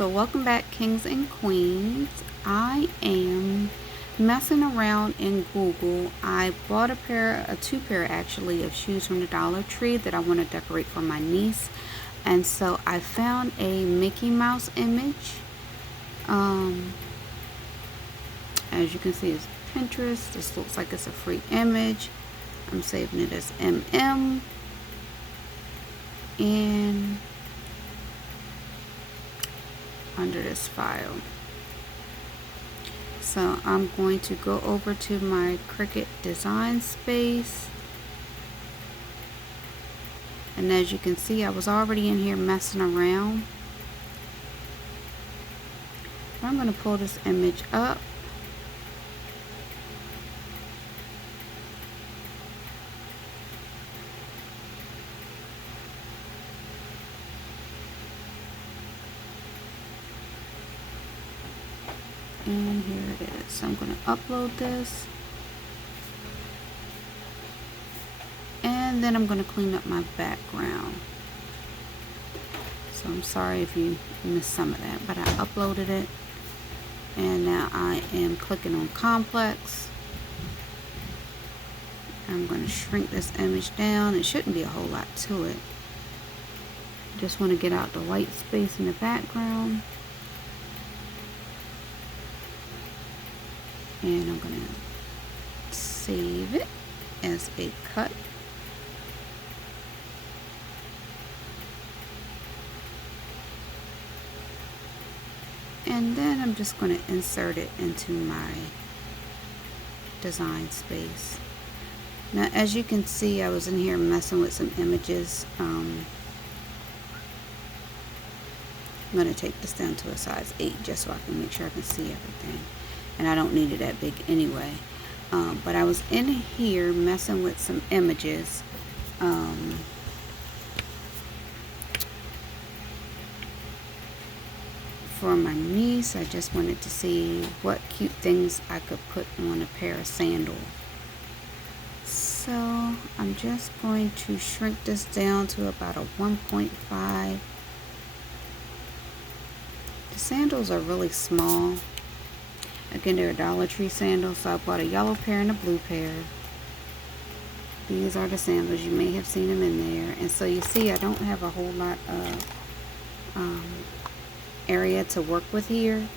So welcome back, kings and queens. I am messing around in Google. I bought two pair actually of shoes from the Dollar Tree that I want to decorate for my niece. And so I found a Mickey Mouse image. As you can see, it's Pinterest. This looks like it's a free image. I'm saving it as MM. And under this file. So I'm going to go over to my Cricut design space, and as you can see, I was already in here messing around. I'm going to pull this image up. And here it is. So I'm going to upload this. And then I'm going to clean up my background. So I'm sorry if you missed some of that, but I uploaded it. And now I am clicking on complex. I'm going to shrink this image down. It shouldn't be a whole lot to it. Just want to get out the white space in the background. And I'm going to save it as a cut. And then I'm just going to insert it into my design space. Now, as you can see, I was in here messing with some images. I'm going to take this down to a size 8 just so I can make sure I can see everything. And I don't need it that big anyway. But I was in here messing with some images. For my niece, I just wanted to see what cute things I could put on a pair of sandals. So I'm just going to shrink this down to about a 1.5. The sandals are really small. Again, they're Dollar Tree sandals, so I bought a yellow pair and a blue pair. These are the sandals. You may have seen them in there. And so you see, I don't have a whole lot of area to work with here.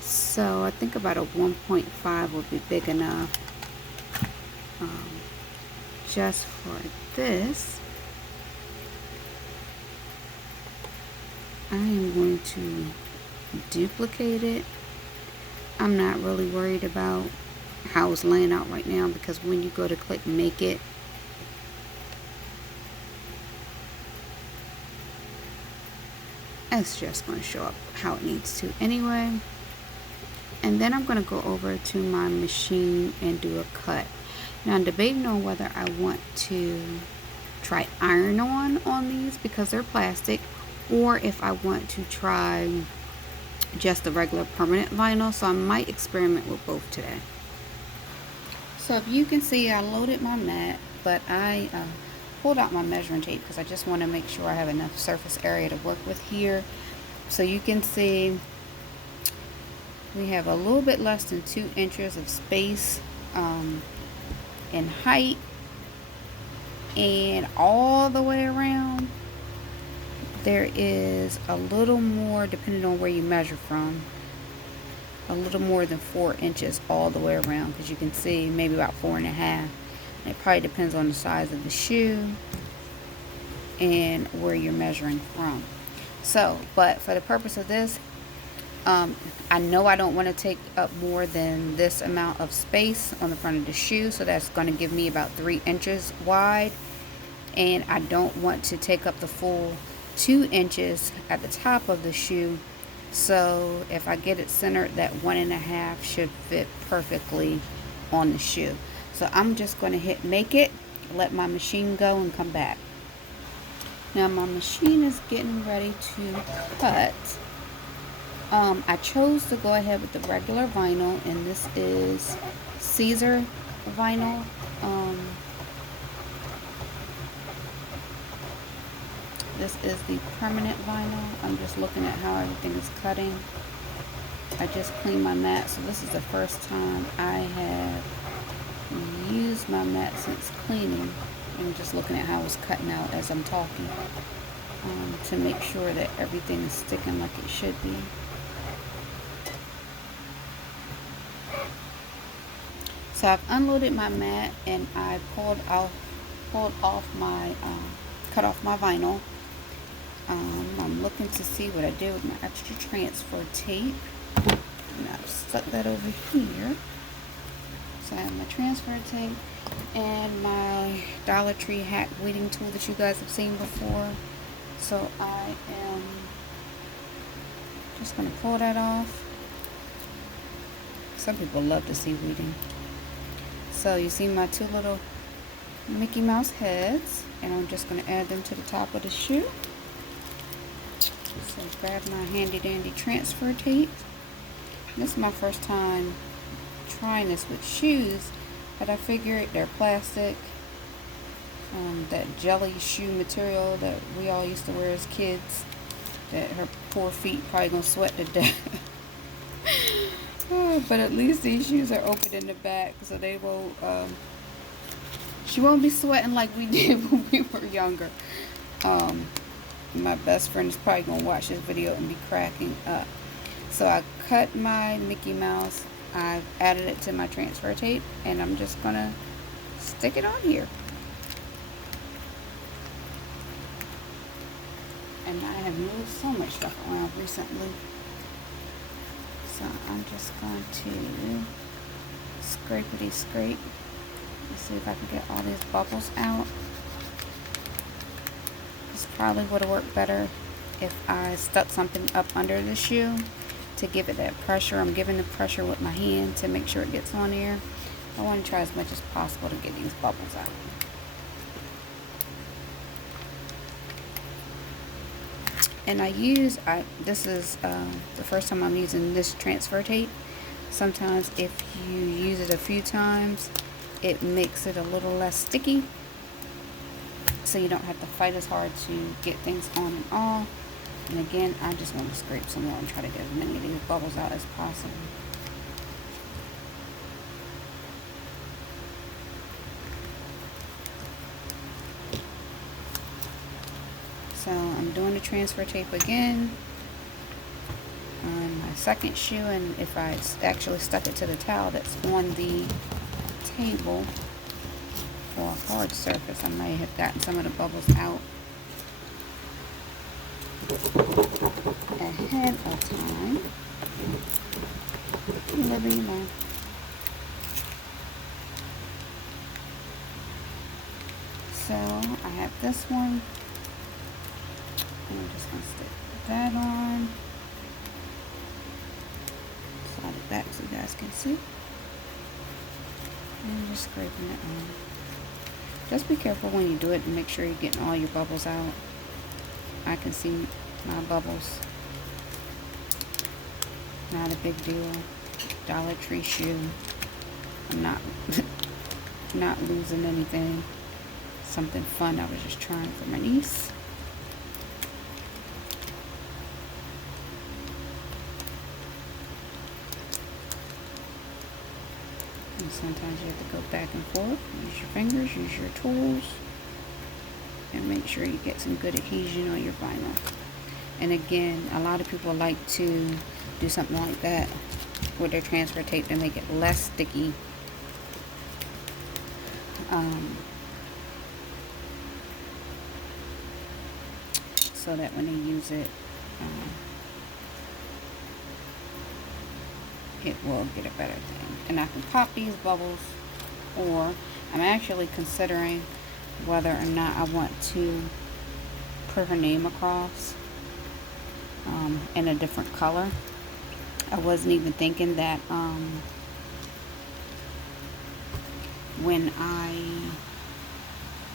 So I think about a 1.5 would be big enough. Just for this, I am going to duplicate it. I'm not really worried about how it's laying out right now, because when you go to click make it, it's just going to show up how it needs to anyway. And then I'm going to go over to my machine and do a cut. Now I'm debating on whether I want to try iron-on these because they're plastic, or if I want to try just the regular permanent vinyl. So I might experiment with both today. So if you can see, I loaded my mat, but I pulled out my measuring tape because I just want to make sure I have enough surface area to work with here. So you can see we have a little bit less than 2 inches of space in height, and all the way around there is a little more, depending on where you measure from, a little more than 4 inches all the way around, because you can see maybe about 4.5. It probably depends on the size of the shoe and where you're measuring from. So, but for the purpose of this, I know I don't want to take up more than this amount of space on the front of the shoe, so that's going to give me about 3 inches wide, and I don't want to take up the full 2 inches at the top of the shoe. So if I get it centered, that 1.5 should fit perfectly on the shoe. So I'm just going to hit make it, let my machine go, and come back. Now my machine is getting ready to cut. I chose to go ahead with the regular vinyl, and this is Caesar vinyl. This is the permanent vinyl. I'm just looking at how everything is cutting. I just cleaned my mat, so this is the first time I have used my mat since cleaning. I'm just looking at how it's cutting out as I'm talking, to make sure that everything is sticking like it should be. So I've unloaded my mat and I cut off my vinyl. I'm looking to see what I did with my extra transfer tape. And I've stuck that over here. So I have my transfer tape and my Dollar Tree hack weeding tool that you guys have seen before. So I am just going to pull that off. Some people love to see weeding. So you see my two little Mickey Mouse heads, and I'm just going to add them to the top of the shoe. So grab my handy dandy transfer tape. This is my first time trying this with shoes, but I figured they're plastic. That jelly shoe material that we all used to wear as kids, that her poor feet probably gonna sweat to death. But at least these shoes are open in the back, so they won't, she won't be sweating like we did when we were younger. My best friend is probably gonna watch this video and be cracking up. So I cut my Mickey Mouse, I've added it to my transfer tape, and I'm just gonna stick it on here. And I have moved so much stuff around recently. So I'm just going to scrapity scrape. Let's see if I can get all these bubbles out. This probably would have worked better if I stuck something up under the shoe to give it that pressure. I'm giving the pressure with my hand to make sure it gets on there. I want to try as much as possible to get these bubbles out. And this is the first time I'm using this transfer tape. Sometimes if you use it a few times, it makes it a little less sticky, so you don't have to fight as hard to get things on and off. And again, I just want to scrape some more and try to get as many of these bubbles out as possible. So I'm doing the transfer tape again on my second shoe, and if I actually stuck it to the towel that's on the table for a hard surface, I might have gotten some of the bubbles out ahead of time. Whatever you know. So I have this one. I'm just going to stick that on. Slide it back so you guys can see. And just scraping it on. Just be careful when you do it and make sure you're getting all your bubbles out. I can see my bubbles. Not a big deal. Dollar Tree shoe. I'm not not losing anything. Something fun I was just trying for my niece. And sometimes you have to go back and forth. Use your fingers, use your tools, and make sure you get some good adhesion on your vinyl. And again, a lot of people like to do something like that with their transfer tape to make it less sticky. So that when they use it, it will get a better thing. And I can pop these bubbles, or I'm actually considering whether or not I want to put her name across in a different color. I wasn't even thinking that when I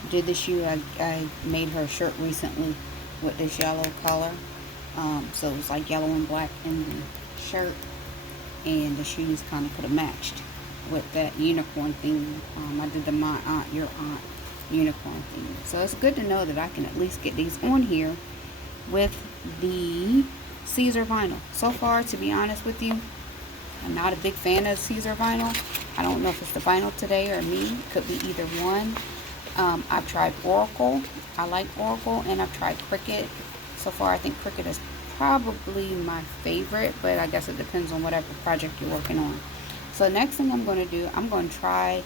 did the shoe, I made her shirt recently with this yellow color. So it was like yellow and black in the shirt, and the shoes kind of could have matched with that unicorn theme. I did the My Aunt, Your Aunt unicorn theme. So it's good to know that I can at least get these on here with the Caesar vinyl. So far, to be honest with you, I'm not a big fan of Caesar vinyl. I don't know if it's the vinyl today or me. Could be either one. I've tried Oracle. I like Oracle, and I've tried Cricut. So far, I think Cricut is probably my favorite, but I guess it depends on whatever project you're working on. So next thing I'm going to do, I'm going to try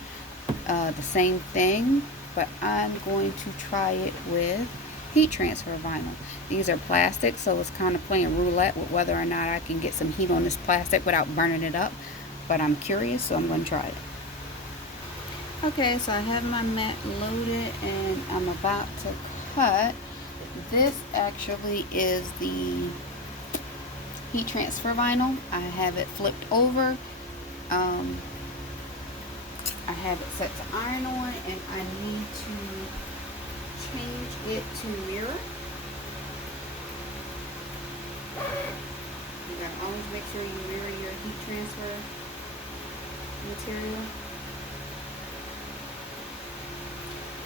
the same thing, but I'm going to try it with heat transfer vinyl. These are plastic, so it's kind of playing roulette with whether or not I can get some heat on this plastic without burning it up, but I'm curious, so I'm going to try it. Okay, so I have my mat loaded and I'm about to cut. This actually is the heat transfer vinyl. I have it flipped over. I have it set to iron on, and I need to change it to mirror. You gotta always make sure you mirror your heat transfer material,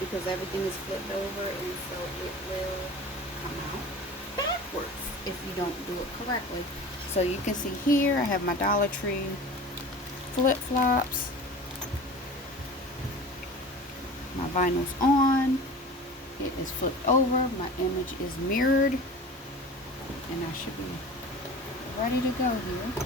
because everything is flipped over, and so it will come out backwards if you don't do it correctly. So you can see here I have my Dollar Tree flip-flops. My vinyl's on. It is flipped over. My image is mirrored, and I should be ready to go here.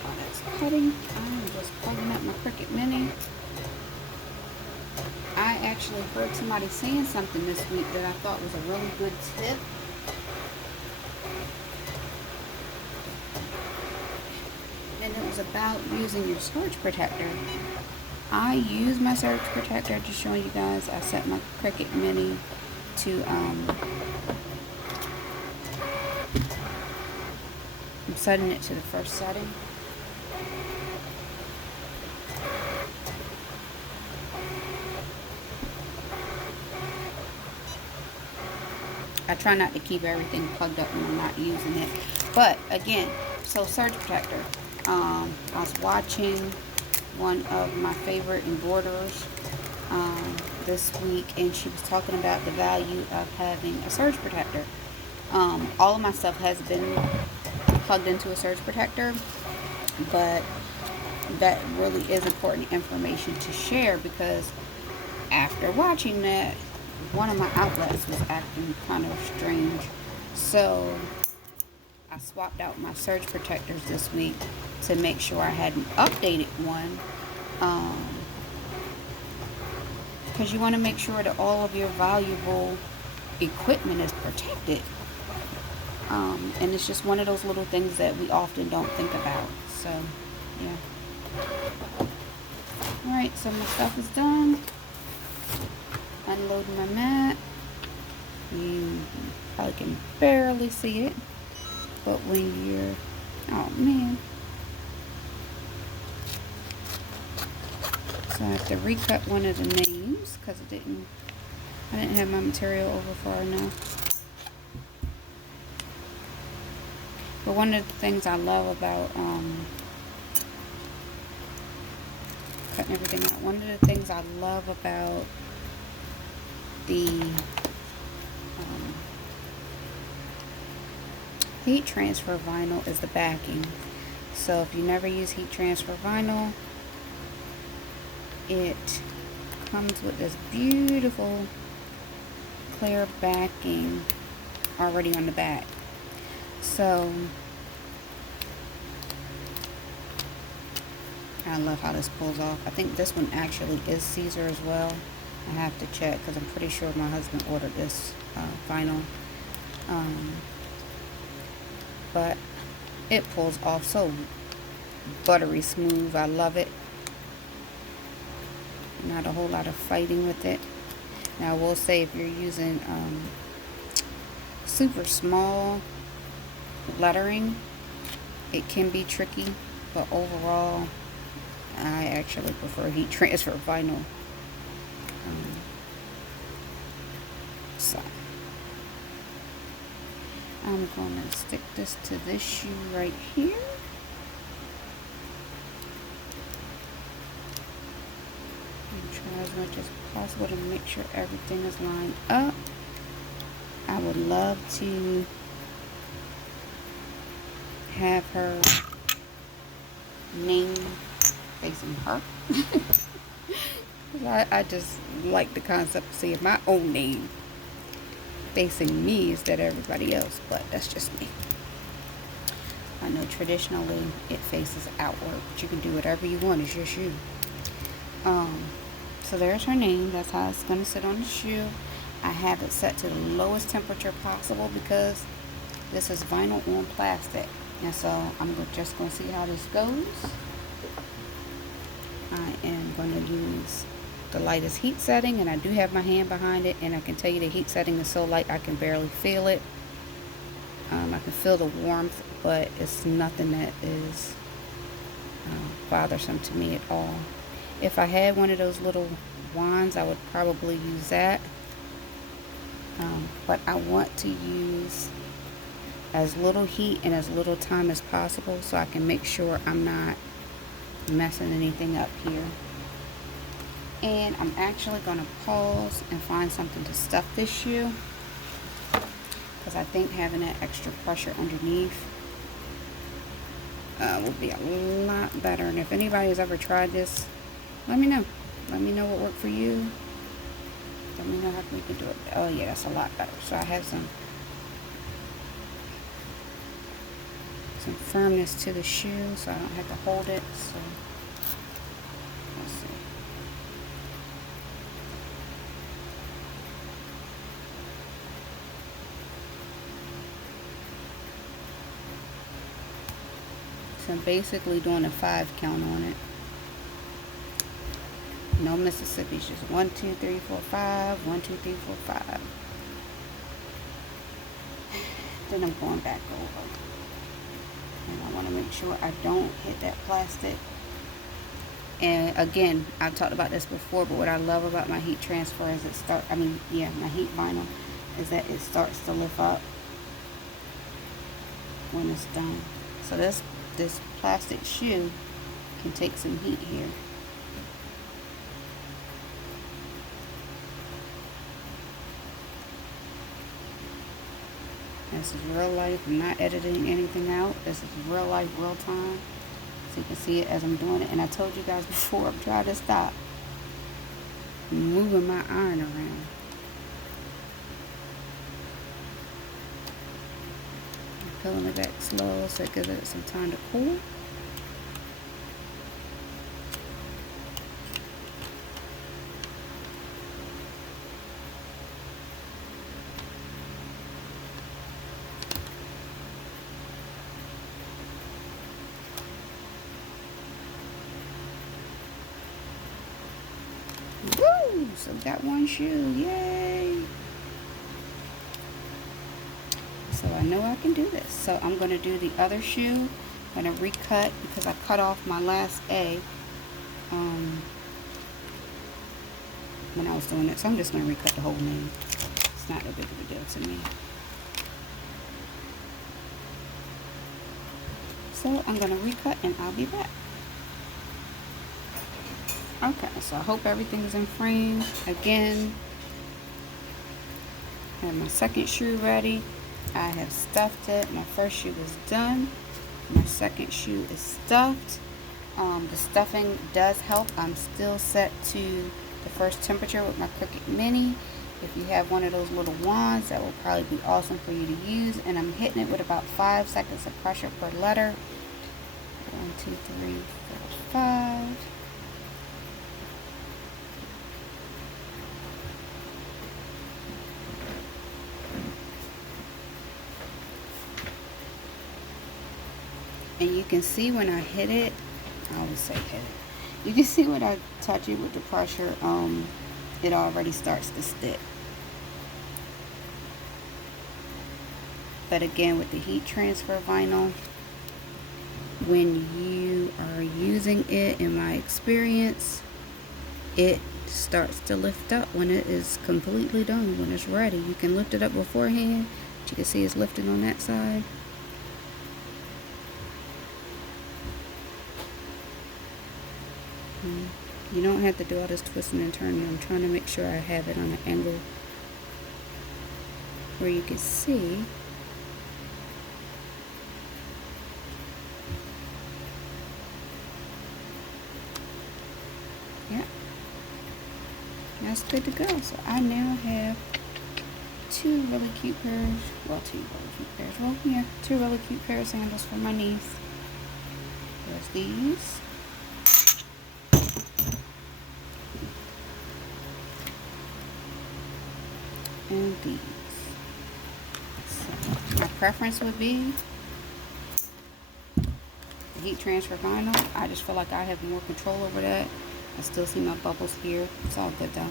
While that's cutting, I'm just plugging up my Cricut Mini. I actually heard somebody saying something this week that I thought was a really good tip. And it was about using your surge protector. I use my surge protector, just showing you guys. I set my Cricut Mini to I'm setting it to the first setting. I try not to keep everything plugged up when I'm not using it. But again, so surge protector. I was watching one of my favorite embroiderers this week, and she was talking about the value of having a surge protector. All of my stuff has been plugged into a surge protector, but that really is important information to share, because after watching that, one of my outlets was acting kind of strange. So I swapped out my surge protectors this week to make sure I had an updated one, because you want to make sure that all of your valuable equipment is protected. And it's just one of those little things that we often don't think about. So yeah. Alright, so my stuff is done. Unloading my mat. You probably can barely see it, but when you're, oh man. So I have to recut one of the names because I didn't have my material over far enough. But one of the things I love about cutting everything out, one of the things I love about the heat transfer vinyl is the backing. So if you never use heat transfer vinyl, it comes with this beautiful clear backing already on the back. So I love how this pulls off. I think this one actually is Caesar as well. I have to check because I'm pretty sure my husband ordered this vinyl. But it pulls off so buttery smooth. I love it. Not a whole lot of fighting with it. Now I will say, if you're using super small lettering, it can be tricky, but overall I actually prefer heat transfer vinyl. So I'm going to stick this to this shoe right here. And try as much as possible to make sure everything is lined up. I would love to have her name facing her. I just like the concept of seeing my own name facing me instead of everybody else, but that's just me. I know traditionally it faces outward, but you can do whatever you want. It's your shoe. So there's her name. That's how it's going to sit on the shoe. I have it set to the lowest temperature possible because this is vinyl on plastic. And so I'm just going to see how this goes. I am going to use the lightest heat setting, and I do have my hand behind it, and I can tell you the heat setting is so light I can barely feel it. I can feel the warmth, but it's nothing that is bothersome to me at all. If I had one of those little wands, I would probably use that. But I want to use as little heat and as little time as possible so I can make sure I'm not messing anything up here. And I'm actually going to pause and find something to stuff this shoe, because I think having that extra pressure underneath will be a lot better. And if anybody has ever tried this, let me know. Let me know what worked for you. Let me know how we can do it. Oh yeah, that's a lot better. So I have some firmness to the shoe, so I don't have to hold it. So let's see. So I'm basically doing a 5 count on it. No Mississippi's, just 1, 2, 3, 4, 5. 1, 2, 3, 4, 5. Then I'm going back over. And I want to make sure I don't hit that plastic. And again, I've talked about this before, but what I love about my heat transfer is my heat vinyl, is that it starts to lift up when it's done. So this plastic shoe can take some heat here. This is real life. I'm not editing anything out. This is real life, real time. So you can see it as I'm doing it. And I told you guys before, I'm trying to stop moving my iron around. I'm pulling it back slow so it gives it some time to cool. Woo! So got one shoe, yay! So I know I can do this. So I'm going to do the other shoe. I'm going to recut because I cut off my last A when I was doing it. So I'm just going to recut the whole name. It's not a big of a deal to me. So I'm going to recut and I'll be back. Okay, so I hope everything is in frame. Again, I have my second shoe ready. I have stuffed it. My first shoe is done. My second shoe is stuffed. The stuffing does help. I'm still set to the first temperature with my Cricut Mini. If you have one of those little wands, that will probably be awesome for you to use. And I'm hitting it with about 5 seconds of pressure per letter. 1, 2, 3, 4, 5. And you can see when I hit it, I always say hit it. You can see when I touch it with the pressure, it already starts to stick. But again, with the heat transfer vinyl, when you are using it, in my experience, it starts to lift up when it is completely done, when it's ready. You can lift it up beforehand. You can see it's lifting on that side. You don't have to do all this twisting and turning. I'm trying to make sure I have it on an angle where you can see. Yeah, that's good to go. So I now have two really cute pairs. Well, two really cute pairs. Well, yeah, two really cute pair of sandals for my niece. There's these. And these. So my preference would be the heat transfer vinyl. I just feel like I have more control over that. I still see my bubbles here. It's all good though.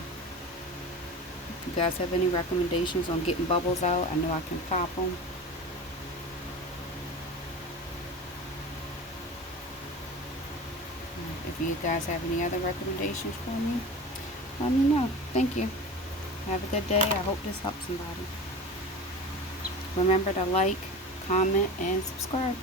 If you guys have any recommendations on getting bubbles out, I know I can pop them. If you guys have any other recommendations for me, let me know. Thank you. Have a good day. I hope this helps somebody. Remember to like, comment, and subscribe.